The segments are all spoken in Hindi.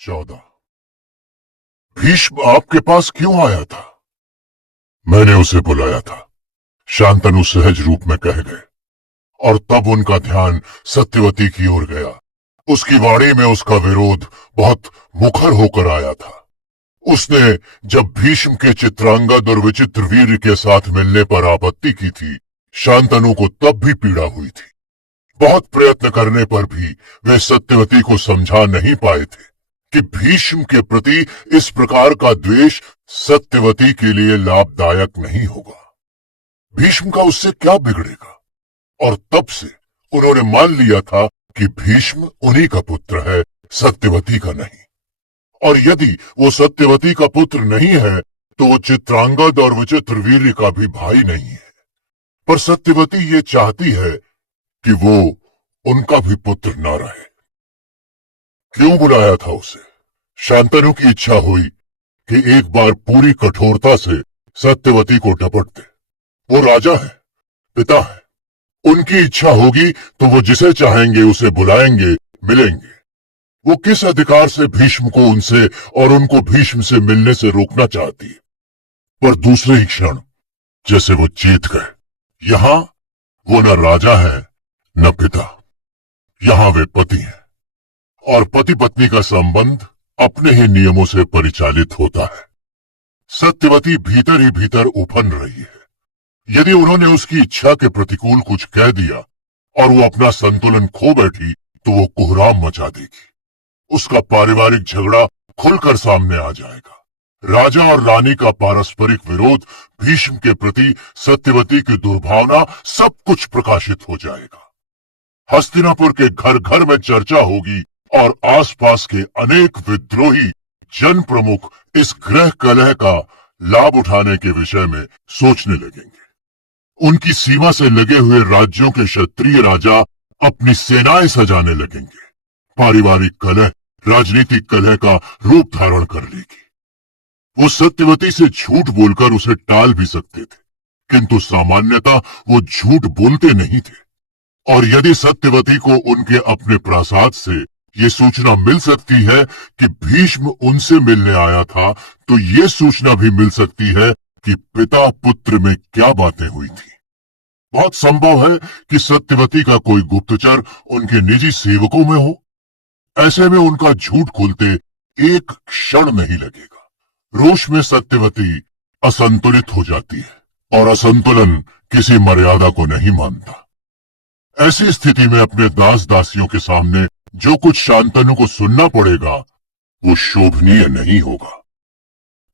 14। भीष्म आपके पास क्यों आया था? मैंने उसे बुलाया था, शांतनु सहज रूप में कह गए। और तब उनका ध्यान सत्यवती की ओर गया। उसकी वाणी में उसका विरोध बहुत मुखर होकर आया था। उसने जब भीष्म के चित्रांगद और विचित्र वीर के साथ मिलने पर आपत्ति की थी, शांतनु को तब भी पीड़ा हुई थी। बहुत प्रयत्न करने पर भी वे सत्यवती को समझा नहीं पाए थे कि भीष्म के प्रति इस प्रकार का द्वेष सत्यवती के लिए लाभदायक नहीं होगा। भीष्म का उससे क्या बिगड़ेगा? और तब से उन्होंने मान लिया था कि भीष्म उन्हीं का पुत्र है, सत्यवती का नहीं। और यदि वो सत्यवती का पुत्र नहीं है तो वो चित्रांगद और विचित्रवीर्य का भी भाई नहीं है। पर सत्यवती ये चाहती है कि वो उनका भी पुत्र न रहे। क्यों बुलाया था उसे? शांतनु की इच्छा हुई कि एक बार पूरी कठोरता से सत्यवती को डपट दे। वो राजा है, पिता है। उनकी इच्छा होगी तो वो जिसे चाहेंगे उसे बुलाएंगे, मिलेंगे। वो किस अधिकार से भीष्म को उनसे और उनको भीष्म से मिलने से रोकना चाहती है? पर दूसरे ही क्षण जैसे वो चेत गए। यहां वो न राजा है न पिता, यहां वे पति हैं। और पति पत्नी का संबंध अपने ही नियमों से परिचालित होता है। सत्यवती भीतर ही भीतर उफन रही है। यदि उन्होंने उसकी इच्छा के प्रतिकूल कुछ कह दिया और वो अपना संतुलन खो बैठी तो वो कोहराम मचा देगी। उसका पारिवारिक झगड़ा खुलकर सामने आ जाएगा। राजा और रानी का पारस्परिक विरोध, भीष्म के प्रति सत्यवती की दुर्भावना, सब कुछ प्रकाशित हो जाएगा। हस्तिनापुर के घर घर में चर्चा होगी और आसपास के अनेक विद्रोही जन प्रमुख इस गृह कलह का लाभ उठाने के विषय में सोचने लगेंगे। उनकी सीमा से लगे हुए राज्यों के क्षत्रिय राजा अपनी सेनाएं सजाने लगेंगे। पारिवारिक कलह राजनीतिक कलह का रूप धारण कर लेगी। वो सत्यवती से झूठ बोलकर उसे टाल भी सकते थे, किंतु सामान्यतः वो झूठ बोलते नहीं थे। और यदि सत्यवती को उनके अपने प्रासाद से ये सूचना मिल सकती है कि भीष्म उनसे मिलने आया था, तो ये सूचना भी मिल सकती है कि पिता पुत्र में क्या बातें हुई थी। बहुत संभव है कि सत्यवती का कोई गुप्तचर उनके निजी सेवकों में हो। ऐसे में उनका झूठ खुलते एक क्षण नहीं लगेगा। रोष में सत्यवती असंतुलित हो जाती है और असंतुलन किसी मर्यादा को नहीं मानता। ऐसी स्थिति में अपने दास दासियों के सामने जो कुछ शांतनु को सुनना पड़ेगा वो शोभनीय नहीं होगा।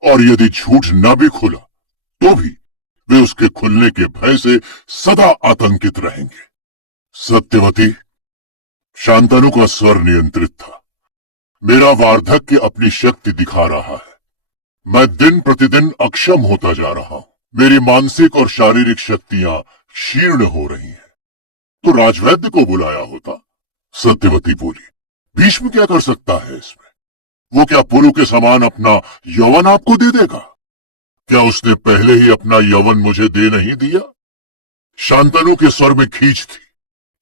और यदि झूठ न भी खुला तो भी वे उसके खुलने के भय से सदा आतंकित रहेंगे। सत्यवती, शांतनु का स्वर नियंत्रित था। मेरा वार्धक्य अपनी शक्ति दिखा रहा है। मैं दिन प्रतिदिन अक्षम होता जा रहा हूं। मेरी मानसिक और शारीरिक शक्तियां क्षीण हो रही हैं। तो राजवैद्य को बुलाया होता। सत्यवती बोली। भीष्म क्या कर सकता है इसमें? वो क्या पुरु के समान अपना यौवन आपको दे देगा? क्या उसने पहले ही अपना यौवन मुझे दे नहीं दिया? शांतनु के स्वर में खींच थी।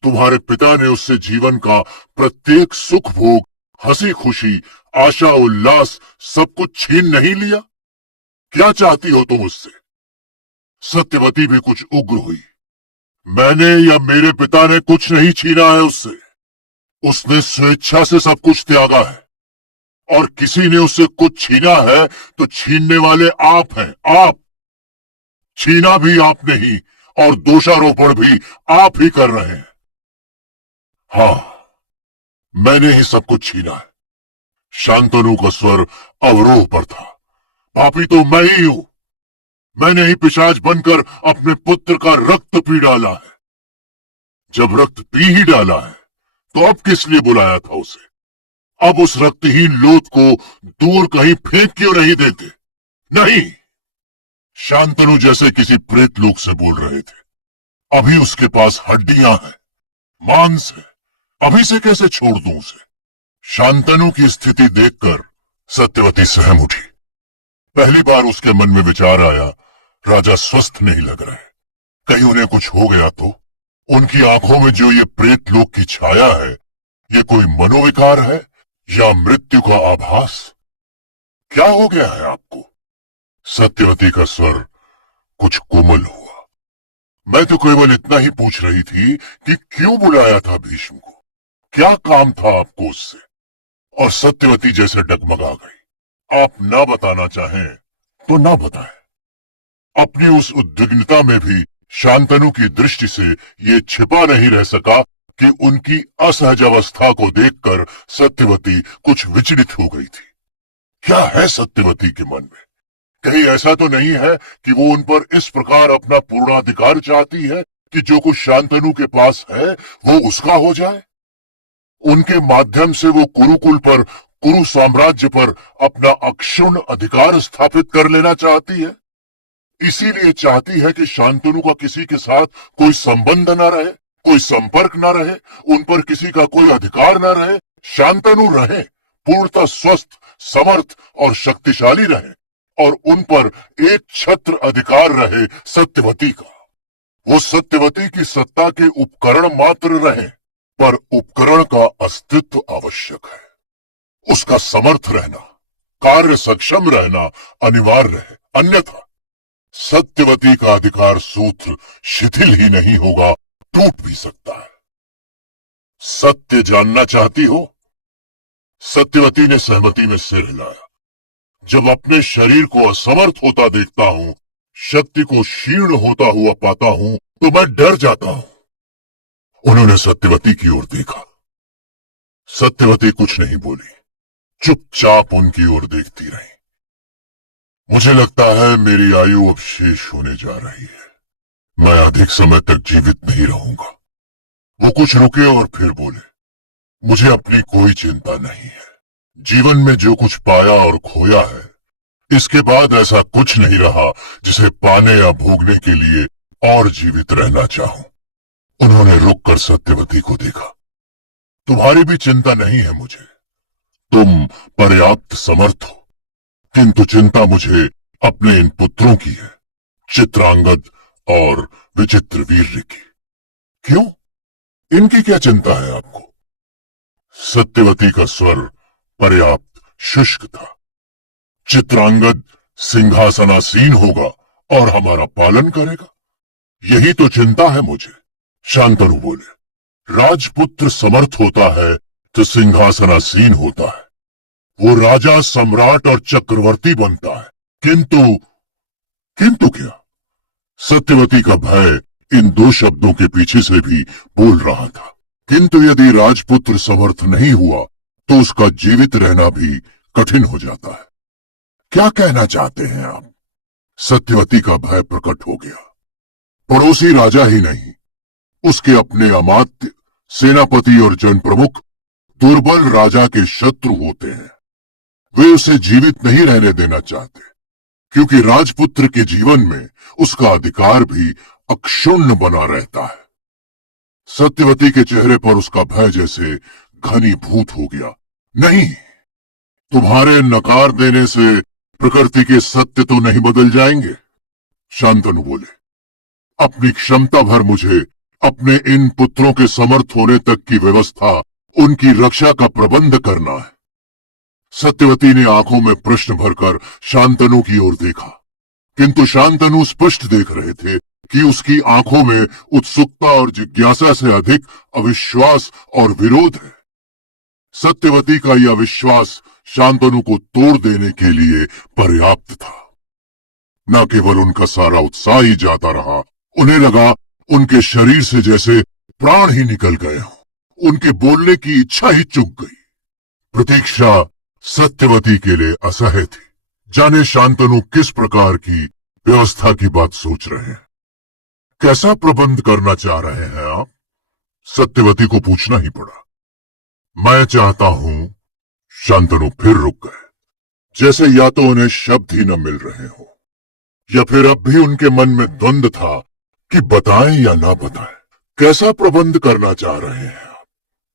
तुम्हारे पिता ने उससे जीवन का प्रत्येक सुख भोग, हंसी खुशी, आशा उल्लास सब कुछ छीन नहीं लिया? क्या चाहती हो तुम उससे? सत्यवती भी कुछ उग्र हुई। मैंने या मेरे पिता ने कुछ नहीं छीना है उससे। उसने स्वेच्छा से सब कुछ त्यागा है। और किसी ने उससे कुछ छीना है तो छीनने वाले आप हैं, आप। छीना भी आपने ही और दोषारोपण भी आप ही कर रहे हैं। हाँ, मैंने ही सब कुछ छीना है। शांतनु का स्वर अवरोह पर था। पापी तो मैं ही हूं। मैंने ही पिशाच बनकर अपने पुत्र का रक्त पी डाला है। जब रक्त पी ही डाला है तो अब किस लिए बुलाया था उसे? अब उस रक्तहीन लोथ को दूर कहीं फेंक क्यों नहीं देते? नहीं। शांतनु जैसे किसी प्रेत लोक से बोल रहे थे। अभी उसके पास हड्डियां हैं, मांस है। अभी से कैसे छोड़ दूं उसे? शांतनु की स्थिति देखकर सत्यवती सहम उठी। पहली बार उसके मन में विचार आया, राजा स्वस्थ नहीं लग रहे। कहीं उन्हें कुछ हो गया तो? उनकी आंखों में जो ये प्रेत लोक की छाया है, ये कोई मनोविकार है या मृत्यु का आभास? क्या हो गया है आपको? सत्यवती का स्वर कुछ कोमल हुआ। मैं तो केवल इतना ही पूछ रही थी कि क्यों बुलाया था भीष्म को, क्या काम था आपको उससे? और सत्यवती जैसे डगमगा गई। आप ना बताना चाहें तो ना बताएं। अपनी उस उद्विग्नता में भी शांतनु की दृष्टि से ये छिपा नहीं रह सका कि उनकी असहज अवस्था को देखकर सत्यवती कुछ विचलित हो गई थी। क्या है सत्यवती के मन में? कहीं ऐसा तो नहीं है कि वो उन पर इस प्रकार अपना पूर्णाधिकार चाहती है कि जो कुछ शांतनु के पास है वो उसका हो जाए? उनके माध्यम से वो कुरुकुल पर, कुरु साम्राज्य पर अपना अक्षुण्ण अधिकार स्थापित कर लेना चाहती है। इसीलिए चाहती है कि शांतनु का किसी के साथ कोई संबंध न रहे, कोई संपर्क न रहे, उन पर किसी का कोई अधिकार न रहे। शांतनु रहे, पूर्णतः स्वस्थ, समर्थ और शक्तिशाली रहे, और उन पर एक छत्र अधिकार रहे सत्यवती का। वो सत्यवती की सत्ता के उपकरण मात्र रहे, पर उपकरण का अस्तित्व आवश्यक है। उसका समर्थ रहना, कार्य सक्षम रहना अनिवार्य है, अन्यथा सत्यवती का अधिकार सूत्र शिथिल ही नहीं होगा, टूट भी सकता है। सत्य जानना चाहती हो? सत्यवती ने सहमति में सिर हिलाया। जब अपने शरीर को असमर्थ होता देखता हूं, शक्ति को क्षीण होता हुआ पाता हूं, तो मैं डर जाता हूं। उन्होंने सत्यवती की ओर देखा। सत्यवती कुछ नहीं बोली, चुपचाप उनकी ओर देखती रही। मुझे लगता है मेरी आयु अब शेष होने जा रही है। मैं अधिक समय तक जीवित नहीं रहूंगा। वो कुछ रुके और फिर बोले, मुझे अपनी कोई चिंता नहीं है। जीवन में जो कुछ पाया और खोया है, इसके बाद ऐसा कुछ नहीं रहा जिसे पाने या भोगने के लिए और जीवित रहना चाहूं। उन्होंने रुककर सत्यवती को देखा। तुम्हारी भी चिंता नहीं है मुझे, तुम पर्याप्त समर्थ हो, किंतु चिंता मुझे अपने इन पुत्रों की है, चित्रांगद और विचित्र वीर्य की। क्यों? इनकी क्या चिंता है आपको? सत्यवती का स्वर पर्याप्त शुष्क था। चित्रांगद सिंहासनासीन होगा और हमारा पालन करेगा, यही तो चिंता है मुझे। शांतनु बोले, राजपुत्र समर्थ होता है तो सिंहासनासीन होता है, वो राजा, सम्राट और चक्रवर्ती बनता है। किंतु क्या? सत्यवती का भय इन दो शब्दों के पीछे से भी बोल रहा था। किंतु यदि राजपुत्र समर्थ नहीं हुआ तो उसका जीवित रहना भी कठिन हो जाता है। क्या कहना चाहते हैं आप? सत्यवती का भय प्रकट हो गया। पड़ोसी राजा ही नहीं, उसके अपने अमात्य, सेनापति और जनप्रमुख दुर्बल राजा के शत्रु होते हैं। वे उसे जीवित नहीं रहने देना चाहते, क्योंकि राजपुत्र के जीवन में उसका अधिकार भी अक्षुण्ण बना रहता है। सत्यवती के चेहरे पर उसका भय जैसे घनीभूत हो गया। नहीं, तुम्हारे नकार देने से प्रकृति के सत्य तो नहीं बदल जाएंगे। शांतनु बोले, अपनी क्षमता भर मुझे अपने इन पुत्रों के समर्थ होने तक की व्यवस्था, उनकी रक्षा का प्रबंध करना है। सत्यवती ने आंखों में प्रश्न भरकर शांतनु की ओर देखा, किंतु शांतनु स्पष्ट देख रहे थे कि उसकी आंखों में उत्सुकता और जिज्ञासा से अधिक अविश्वास और विरोध है। सत्यवती का यह विश्वास शांतनु को तोड़ देने के लिए पर्याप्त था। न केवल उनका सारा उत्साह ही जाता रहा, उन्हें लगा उनके शरीर से जैसे प्राण ही निकल गए हों। उनके बोलने की इच्छा ही चुक गई। प्रतीक्षा सत्यवती के लिए असह्य थी। जाने शांतनु किस प्रकार की व्यवस्था की बात सोच रहे हैं, कैसा प्रबंध करना चाह रहे हैं आप? सत्यवती को पूछना ही पड़ा। मैं चाहता हूं। शांतनु फिर रुक गए, जैसे या तो उन्हें शब्द ही न मिल रहे हो, या फिर अब भी उनके मन में द्वंद था कि बताएं या ना बताएं। कैसा प्रबंध करना चाह रहे हैं आप?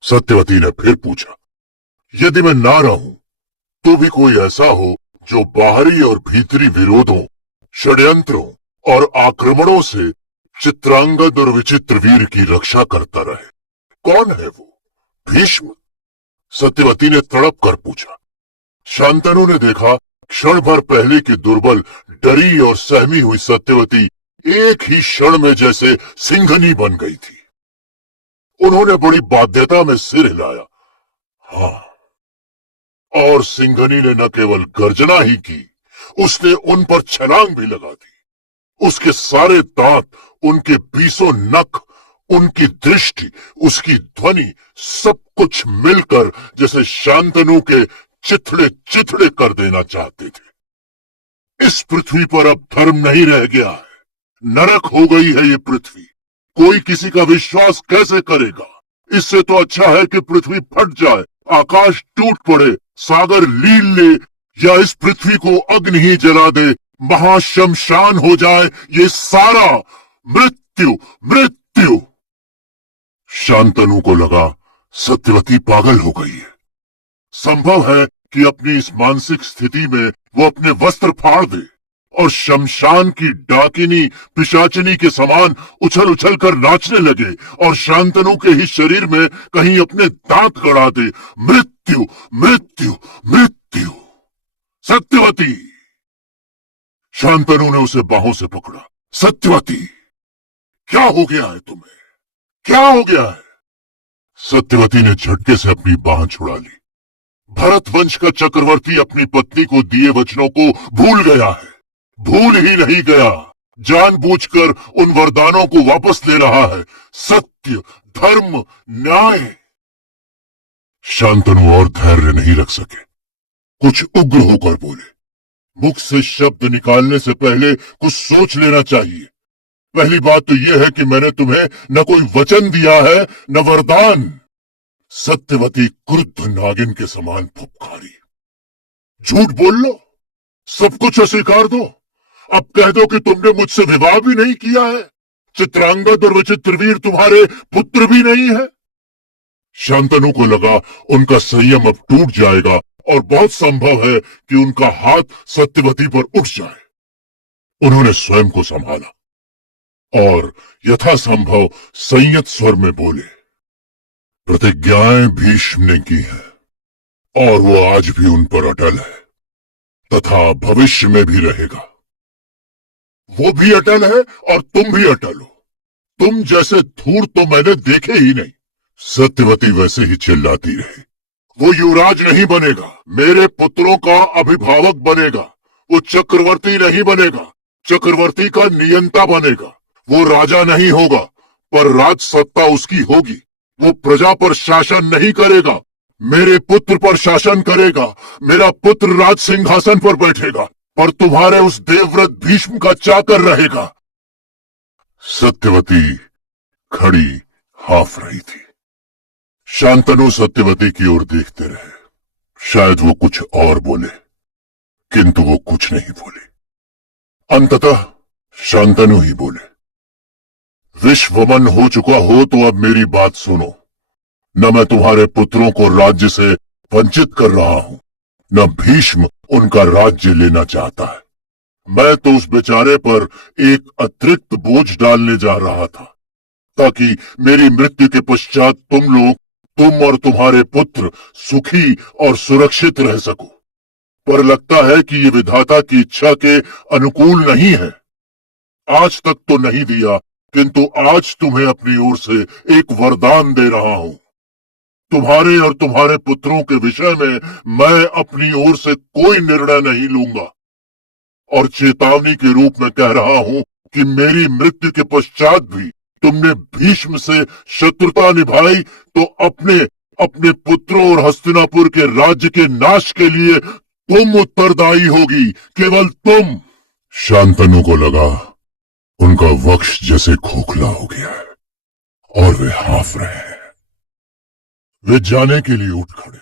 सत्यवती ने फिर पूछा। यदि मैं ना रहूं तो भी कोई ऐसा हो जो बाहरी और भीतरी विरोधों, षड्यंत्रों और आक्रमणों से चित्रांगद और विचित्र वीर की रक्षा करता रहे। कौन है वो? भीष्म? सत्यवती ने तड़प कर पूछा। शांतनु ने देखा क्षण भर पहले की दुर्बल, डरी और सहमी हुई सत्यवती एक ही क्षण में जैसे सिंघनी बन गई थी। उन्होंने बड़ी बाध्यता में सिर हिलाया। हाँ, और सिंघनी ने न केवल गर्जना ही की, उसने उन पर छलांग भी लगा दी। उसके सारे दांत, उनके बीसों नख, उनकी दृष्टि, उसकी ध्वनि, सब कुछ मिलकर जैसे शांतनु के चिथड़े चिथड़े कर देना चाहते थे। इस पृथ्वी पर अब धर्म नहीं रह गया है, नरक हो गई है ये पृथ्वी। कोई किसी का विश्वास कैसे करेगा? इससे तो अच्छा है कि पृथ्वी फट जाए, आकाश टूट पड़े, सागर लील ले, या इस पृथ्वी को अग्नि ही जला दे, महाशमशान हो जाए ये सारा। मृत्यु, मृत्यु। शांतनु को लगा सत्यवती पागल हो गई है। संभव है कि अपनी इस मानसिक स्थिति में वो अपने वस्त्र फाड़ दे और शमशान की डाकिनी, पिशाचिनी के समान उछल उछल कर नाचने लगे और शांतनु के ही शरीर में कहीं अपने दांत गड़ा दे। मृत्यु, मृत्यु, मृत्यु। सत्यवती! शांतनु ने उसे बाहों से पकड़ा। सत्यवती, क्या हो गया है तुम्हें? क्या हो गया है? सत्यवती ने झटके से अपनी बाह छुड़ा ली। भरत वंश का चक्रवर्ती अपनी पत्नी को दिए वचनों को भूल गया है। भूल ही नहीं गया, जानबूझकर उन वरदानों को वापस ले रहा है। सत्य, धर्म, न्याय। शांतनु और धैर्य नहीं रख सके, कुछ उग्र होकर बोले। मुख से शब्द निकालने से पहले कुछ सोच लेना चाहिए। पहली बात तो यह है कि मैंने तुम्हें न कोई वचन दिया है, न वरदान। सत्यवती क्रुद्ध नागिन के समान फुफकारी। झूठ बोल लो, सब कुछ अस्वीकार दो। अब कह दो कि तुमने मुझसे विवाह भी नहीं किया है, चित्रांगद और विचित्रवीर तुम्हारे पुत्र भी नहीं है। शांतनु को लगा उनका संयम अब टूट जाएगा और बहुत संभव है कि उनका हाथ सत्यवती पर उठ जाए। उन्होंने स्वयं को संभाला और यथासंभव संयत स्वर में बोले, प्रतिज्ञाएं भीष्म ने की है और वो आज भी उन पर अटल है तथा भविष्य में भी रहेगा। वो भी अटल है और तुम भी अटल हो। तुम जैसे धूर्त तो मैंने देखे ही नहीं। सत्यवती वैसे ही चिल्लाती रही। वो युवराज नहीं बनेगा, मेरे पुत्रों का अभिभावक बनेगा। वो चक्रवर्ती नहीं बनेगा, चक्रवर्ती का नियंता बनेगा। वो राजा नहीं होगा, पर राज सत्ता उसकी होगी। वो प्रजा पर शासन नहीं करेगा, मेरे पुत्र पर शासन करेगा। मेरा पुत्र राज सिंहासन पर बैठेगा, पर तुम्हारे उस देवव्रत भीष्म का चाकर रहेगा। सत्यवती खड़ी हाफ रही थी। शांतनु सत्यवती की ओर देखते रहे। शायद वो कुछ और बोले, किंतु वो कुछ नहीं बोली। अंततः शांतनु ही बोले, विश्वमन हो चुका हो तो अब मेरी बात सुनो। न मैं तुम्हारे पुत्रों को राज्य से वंचित कर रहा हूं, न भीष्म उनका राज्य लेना चाहता है। मैं तो उस बेचारे पर एक अतिरिक्त बोझ डालने जा रहा था, ताकि मेरी मृत्यु के पश्चात तुम लोग, तुम और तुम्हारे पुत्र सुखी और सुरक्षित रह सको। पर लगता है कि ये विधाता की इच्छा के अनुकूल नहीं है। आज तक तो नहीं दिया, किंतु आज तुम्हें अपनी ओर से एक वरदान दे रहा हूं। तुम्हारे और तुम्हारे पुत्रों के विषय में मैं अपनी ओर से कोई निर्णय नहीं लूंगा, और चेतावनी के रूप में कह रहा हूं कि मेरी मृत्यु के पश्चात भी तुमने भीष्म से शत्रुता निभाई तो अपने पुत्रों और हस्तिनापुर के राज्य के नाश के लिए तुम उत्तरदायी होगी, केवल तुम। शांतनु को लगा उनका वक्ष जैसे खोखला हो गया है और वे हाफ रहे हैं। वे जाने के लिए उठ खड़े।